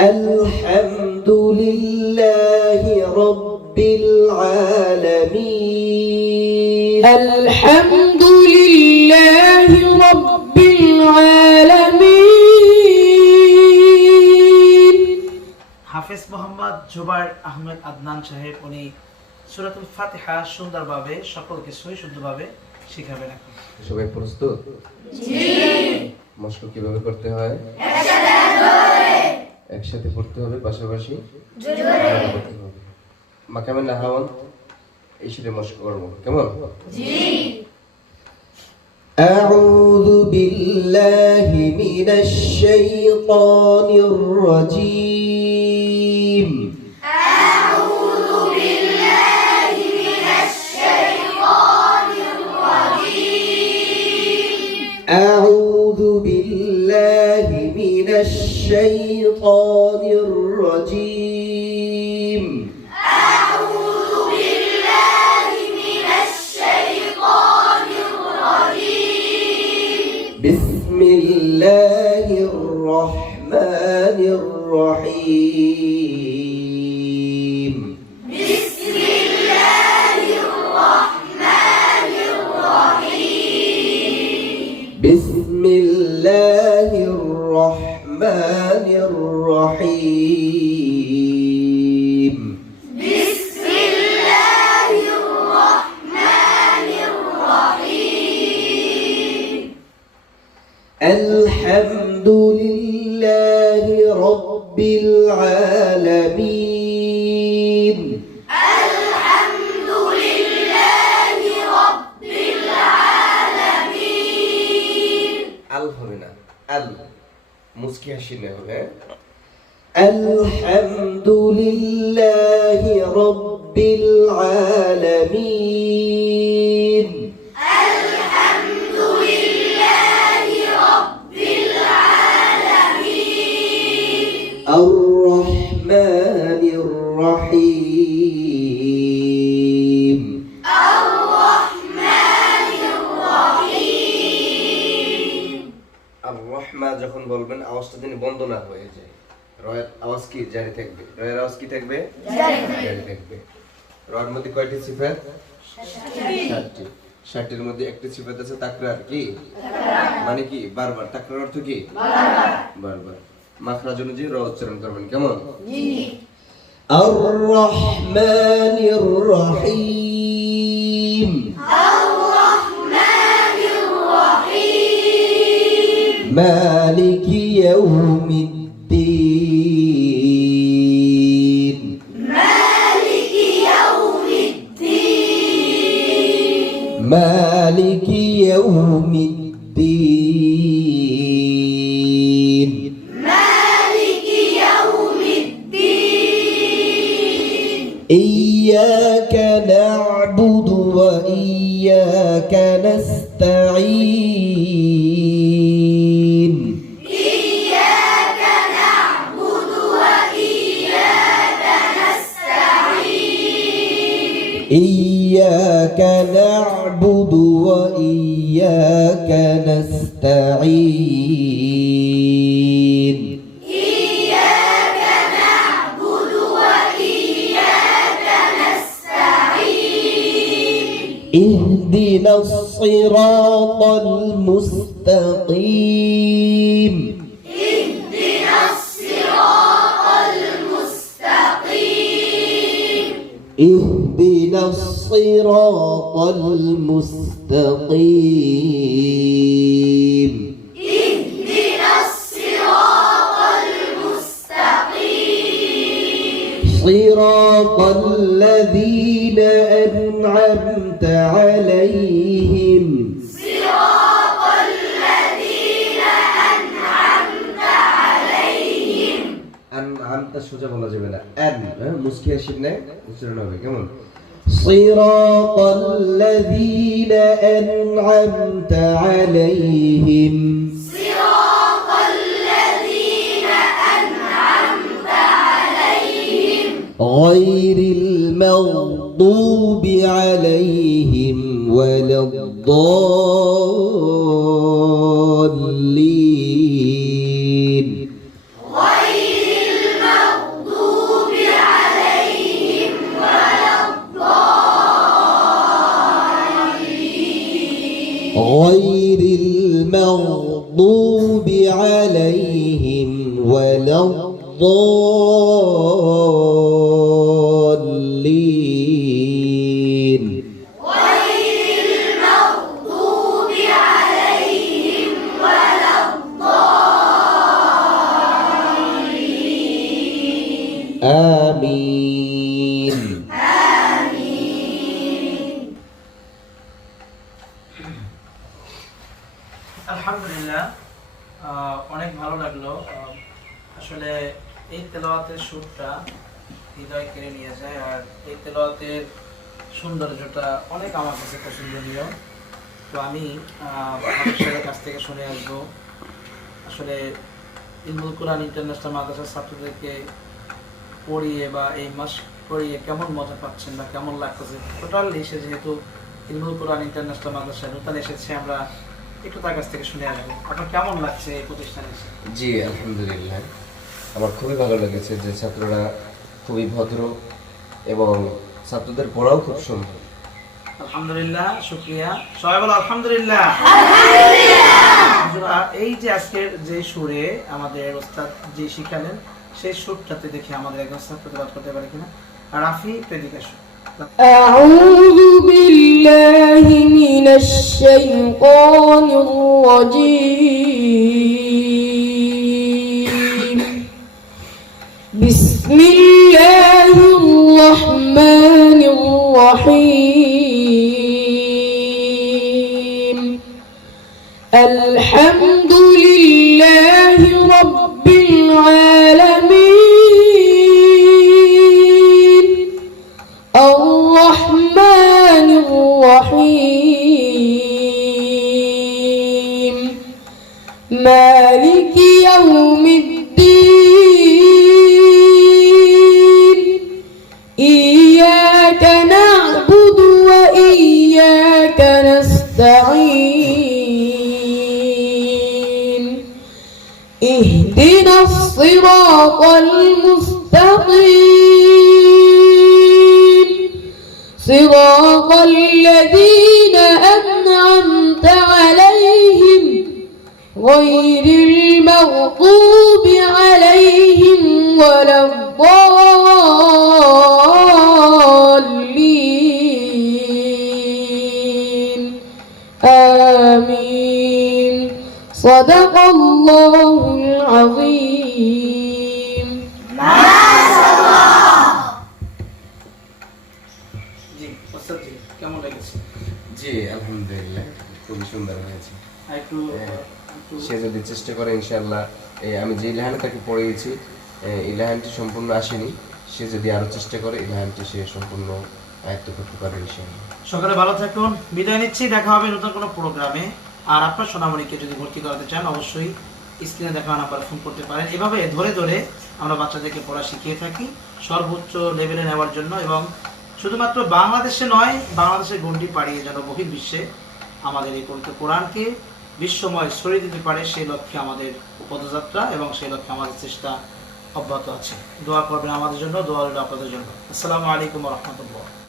الحمد لله رب العالمين الحمد لله رب العالمين হাফেজ মোহাম্মদ জুবাইর আহমেদ আদনান সাহেব উনি সূরাতুল ফাতিহা সুন্দরভাবে সকলকে সুন্দরভাবে শিখাবেন এখন। সবাই প্রস্তুত? জি। মশক কিভাবে করতে হয়? একসাথে পড়তে হবে, পাশাপাশি পড়তে হবে। মাকামে নাহাওয়ান এই সাথে মশক করব, কেমন? জি। أعوذ بالله من الشيطان الرجيم أعوذ بالله من الشيطان الرجيم أعوذ بالله من الشيطان الرجيم أعوذ بالله من الشيطان الرجيم بسم الله الرحمن الرحيم بسم الله الرحمن الرحيم بسم الله الرحمن الرحيم بسم الله الرحمن الرحيم الحمد لله رب العالمين الحمد لله رب العالمين আল হবে না, আল মুস্কি হাসিনে হবে। الحمد لله رب العالمين الحمد لله رب العالمين الرحمن الرحيم الرحمن الرحيم আর রহমা যখন বলবেন আওয়াজটা যেন বন্ধ না হয়ে যায়। রয়ের আওয়াজ কি জারি থাকবে? রয়ের আওয়াজ কি থাকবে? জারি থাকবে। রয়ের মধ্যে কয়টি সিফাত? 7টি। 7টির মধ্যে একটি সিফাত আছে তাকরার, কি মানে কি বারবার। তাকরার অর্থ কি? বারবার। মাখরাজ অনুযায়ী র উচ্চারণ করবেন, কেমন? الرحمن الرحيم الرحمن الرحيم مالك يوم الدين مالك يوم الدين مالك يوم الدين مالك يوم الدين إياك نعبد وإياك نستعين إياك نعبد وإياك نستعين إياك نعبد وإياك نستعين إياك نعبد وإياك نستعين اهدنا الصراط المستقيم اهدنا الصراط المستقيم اهدنا الصراط المستقيم اهدنا الصراط المستقيم صراط الذين أنعمت عليهم صراط الذين أنعمت عليهم আনটা সোজা বলা যাবে না, আন মুস্কি হাসিনে উচ্চারণ হবে, কেমন? صراط الذين أنعمت عليهم صراط الذين أنعمت عليهم غير المغضوب عليهم ولا الضالين غير ولا الضالين غير المغضوب عليهم ولا الضالين آمين آمين আলহামদুলিল্লাহ, অনেক ভালো লাগলো। আসলে এই তেলাওয়াতের সুরটা হৃদয় কেড়ে নিয়ে যায়, আর এই তেলাওয়াতের সৌন্দর্যটা অনেক আমার কাছে পছন্দনীয়। তো আমি মানুষের কাছ থেকে শুনে আসবো আসলে ইলমুল কোরআন ইন্টারন্যাশনাল মাদ্রাসার ছাত্রদেরকে পড়িয়ে বা এই মাস পড়িয়ে কেমন মজা পাচ্ছেন বা কেমন লাগতেছে। টোটালি এসে যেহেতু ইলমুল কোরআন ইন্টারন্যাশনাল মাদ্রাসায় নতুন এসেছে, আমরা একটু তার কাছ থেকে শুনে আসবো আপনার কেমন লাগছে এই প্রতিষ্ঠানে এসে। জি আলহামদুলিল্লাহ, আমার খুবই ভালো লেগেছে যে ছাত্ররা খুবই ভদ্র এবং ছাত্রদের পড়াও খুব সুন্দর। আলহামদুলিল্লাহ, শুকরিয়া। সবাই বলো আলহামদুলিল্লাহ। হুজুরা, এই যে আজকের যে সুরে আমাদের ওস্তাদ যে শিখালেন সেই সুরটাতে দেখি আমাদের একজন ছাত্র তেলাওয়াত করতে পারে কিনা। আর রাফি প্রেদিকা সুর। أعوذ بالله من الشيطان الرجيم بسم الله الرحمن الرحيم الحمد لله رب العالمين الرحمن الرحيم مالك يوم الدين إياك نعبد وإياك نستعين اهدنا الصراط المستقيم صراط الذين أنعمت عليهم غير المغضوب عليهم ولا الضالين آمين صدق الله العظيم জি ওস্তাদ জি, কেমন লেগেছে? জি আলহামদুলিল্লাহ, খুবই সুন্দর হয়েছে। আর একটু সে যদি চেষ্টা করে ইনশাআল্লাহ, আমি যে ইলাহান তাকে পড়িয়েছি ইলাহানটি সম্পূর্ণ আসেনি, সে যদি আরো চেষ্টা করে ইলাহানটি সে সম্পূর্ণ আয়ত্ত করতে পারবে ইনশাআল্লাহ। সকালে ভালো থাকুন, বিদায় নিচ্ছি। দেখা হবে নতুন কোনো প্রোগ্রামে। আর আপনার সোনামণিকে যদি ভর্তি করাতে চান অবশ্যই স্ক্রিনে দেখা নাম্বারে ফোন করতে পারেন। এভাবে ধরে ধরে আমরা বাচ্চাদেরকে পড়া শিখিয়ে থাকি সর্বোচ্চ লেভেলে নেওয়ার জন্য, এবং শুধুমাত্র বাংলাদেশে নয়, বাংলাদেশের গণ্ডি পাড়িয়ে যেন বহির্বিশ্বে আমাদের এই পবিত্র কোরআনকে বিশ্বময় ছড়িয়ে দিতে পারে, সেই লক্ষ্যে আমাদের পদযাত্রা এবং সেই লক্ষ্যে আমাদের চেষ্টা অব্যাহত আছে। দোয়া করবেন আমাদের জন্য, দোয়া রইল আপনাদের জন্য। আসসালামু আলাইকুম ওয়া রাহমাতুল্লাহ।